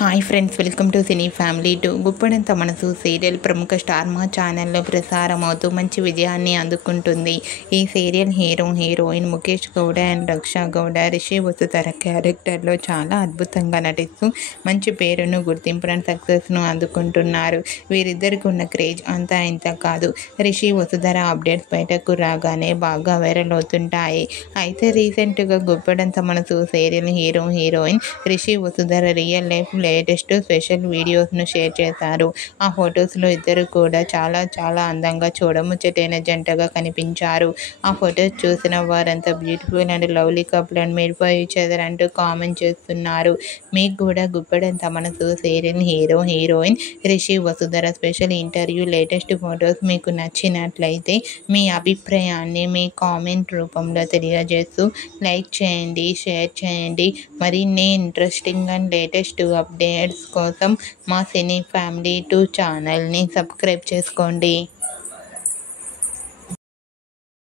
Hi friends, welcome to cine family two. Guppedantha Manasu serial ప్రముఖ star మా ఛానల్లో ప్రసారం అవుతూ మంచి విజయాన్ని అందుకుంటుంది. ఈ serial heroine Mukesh Gowda and Raksha Gowda Rishi Vasudhara క్యారెక్టర్లో చాలా అద్భుతంగా నటిస్తూ మంచి పేరును, గుర్తింపును, సక్సెస్ను అందుకుంటున్నారు. వీరిద్దరికి ఉన్న క్రేజ్ అంతా ఇంత కాదు. రిషి వసుధర అప్డేట్స్ బయటకు రాగానే బాగా వైరల్ అవుతుంటాయి. అయితే రీసెంట్గా Guppedantha Manasu serial heroine Rishi Vasudhara real life latest special వీడియోస్ను షేర్ చేశారు. ఆ ఫొటోస్లో ఇద్దరు కూడా చాలా అందంగా చూడముచ్చటైన జంటగా కనిపించారు. ఆ ఫొటోస్ చూసిన వారంతా beautiful and lovely couple and made for each other అంటూ కామెంట్ చేస్తున్నారు. మీకు కూడా Guppedantha Manasu serial heroine Rishi Vasudhara special interview latest photos మీకు నచ్చినట్లయితే మీ అభిప్రాయాన్ని మీ కామెంట్ రూపంలో తెలియజేస్తూ లైక్ చేయండి, షేర్ చేయండి. మరిన్ని ఇంట్రెస్టింగ్ అండ్ లేటెస్ట్ అప్డేట్స్ కోసం మా సినీ ఫ్యామిలీ 2 ఛానల్ని సబ్స్క్రైబ్ చేసుకోండి.